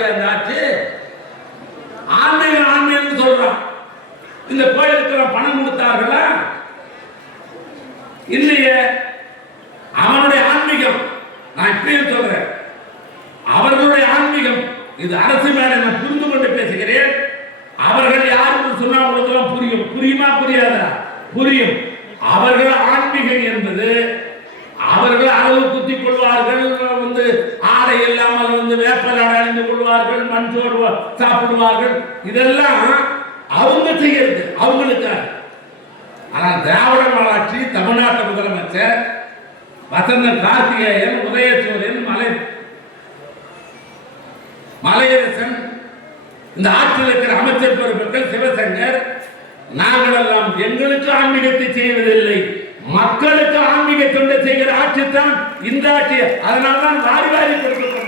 ஆட்சி அந்த ஆட்சி ஆன்மீகம் ஆன்மீகம் சொல்றான். இந்த கோயிலுக்கு பணம் கொடுத்தார்களா இல்லையே? அவனுடைய ஆன்மீகம் நான் இப்பயும் சொல்றேன், அவர்களுடைய ஆன்மீகம் இது அரசு மேல நான் புரிந்து கொண்டு பேசுகிறேன். அவர்கள் யாருக்கு சொன்னா உங்களுக்கெல்லாம் புரியும். புரியுமா புரியாதா? புரியும். அவர்கள் ஆன்மீகம் என்பது அவர்கள் அளவு குத்திக் கொள்வார்கள், வந்து ஆடை இல்லாமல் வந்து வேப்பல் அணிந்து கொள்வார்கள், மண் சோறு சாப்பிடுவார்கள். இதெல்லாம் அவங்க செய்யறது அவங்களுக்காக. ஆனால் திராவிட மாநாட்சி தமிழ்நாட்டு முதலமைச்சர் வசந்த கார்த்திகேயன், உதயசூரியன், மலையரசன், இந்த ஆட்சியில் இருக்கிற அமைச்சர் பொறுப்புகள் சிவசங்கர், நாங்கள் எல்லாம் எங்களுக்கு ஆன்மீகத்தை செய்வதில்லை, மக்களுக்கு ஆன்மீக தொண்டை செய்கிற ஆட்சி தான் இந்த ஆட்சி. அதனால்தான் வாரி வாரி கொடுக்க